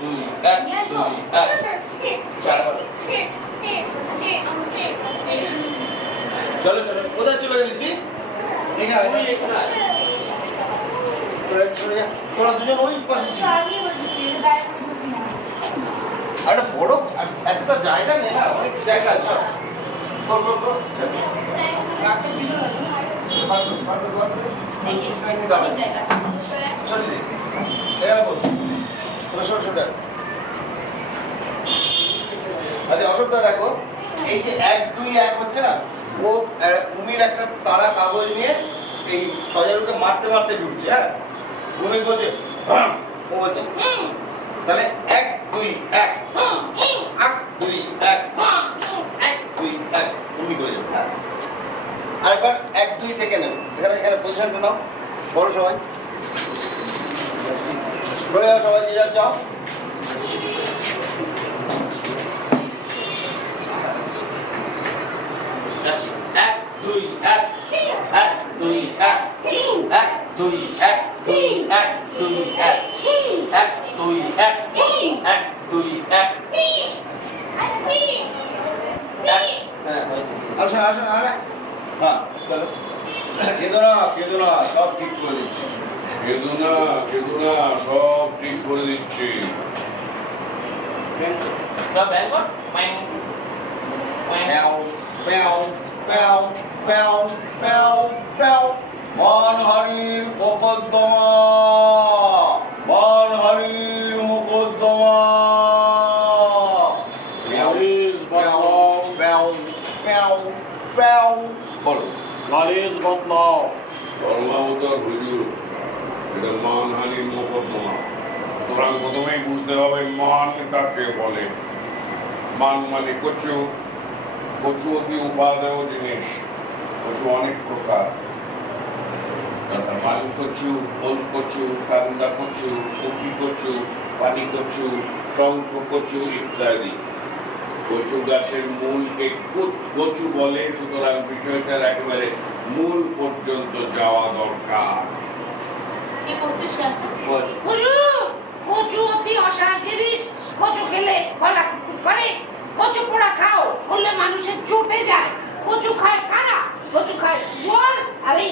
দুই এক দুই এক চার চলো চলো কোথায় চলে গেলি তুই? তোরা দুজন ওই পাশে ছিল। একটা বড় একটা জায়গা নেই না, অনেক জায়গা আছে। আচ্ছা অশোকদা দেখো, এই যে 1 2 1 হচ্ছে না, ও কুমির একটা তাড়া কাগজ নিয়ে এই সজারুকে মারতে মারতে ঢুকছে। হ্যাঁ, কুমির বলছে ও বলছে তাহলে 1 2 1 1 2 1 1 2 1 তুমি করে যাবে। হ্যাঁ, আরেকবার 1 2 থেকে নেবে। এখানে এখানে পজিশনটা নাও, বড় সবাই বড় সবাই যে যা চাও। এক দুই এক এক দুই এক এক দুই এক এক দুই এক এক দুই এক এক দুই এক আসো আসো আসো। হ্যাঁ চলো, কেঁদো না, সব ঠিক করে দিচ্ছি। কেঁদো না, সব ঠিক করে দিচ্ছি। সব একবার মাইন প্যাও প্যাও প্যাও প্যাও প্যাও প্যাও। মানহানির মোকদ্দমা, মানহানির মোকদ্দমা। প্যাও প্যাও প্যাও প্যাও প্যাও। বলো নালিশ বদলাও। ধর্মাবতার হুজুর, এটা মানহানির মোকদ্দমা। সুতরাং প্রথমেই বুঝতে হবে মান কাকে বলে। মান মানে কচু। কচু অতি উপাদেয় জিনিস। কচু অনেক প্রকার। মান কচু, ওল কচু, কান্দা কচু, কপি কচু, পানি কচু, শঙ্খ কচু ইত্যাদি। কচু গাছের মূলকে কচু বলে, সুতরাং বিষয়টার একেবারে মূল পর্যন্ত যাওয়া দরকার। কচু অতি অসার জিনিস। কচু খেলে গলা করে। কচু পোড়া খাও, বললে মানুষের চটে যায়। কচু খায় কারা? কচু খায় শুয়োর আর এই